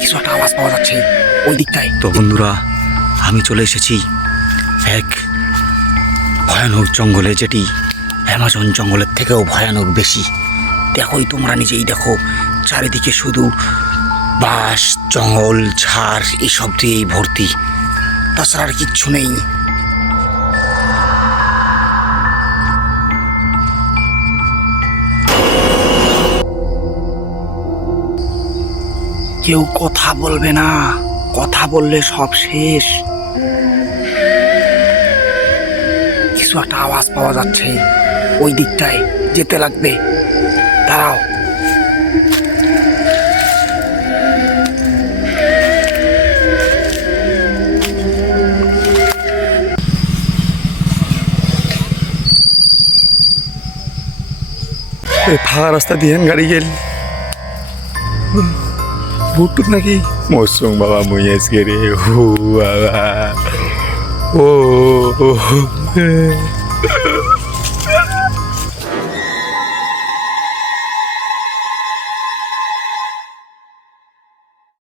কিছু একটা আওয়াজ পাওয়া যাচ্ছে ওই দিকটায়। তো বন্ধুরা, আমি চলে এসেছি এক ভয়ানক জঙ্গলে, যেটি অ্যামাজন জঙ্গলের থেকেও ভয়ানক বেশি। দেখোই তোমরা নিজেই দেখো, চারিদিকে শুধু বাঁশ, জঙ্গল, ঝাড় এসব দিয়েই ভর্তি, তাছাড়া আর কিচ্ছু নেই। কেউ কথা বলবে না, কথা বললে সব শেষ। কিছু একটা আওয়াজ পাওয়া যাচ্ছে ওই দিকটায়, যেতে লাগবে। দাঁড়াও, ফাঁকা রাস্তা দিয়ে গাড়ি গেল ভুটুক নাকি মৌসুম বাবা মুই আজকে রে ও বাবা ও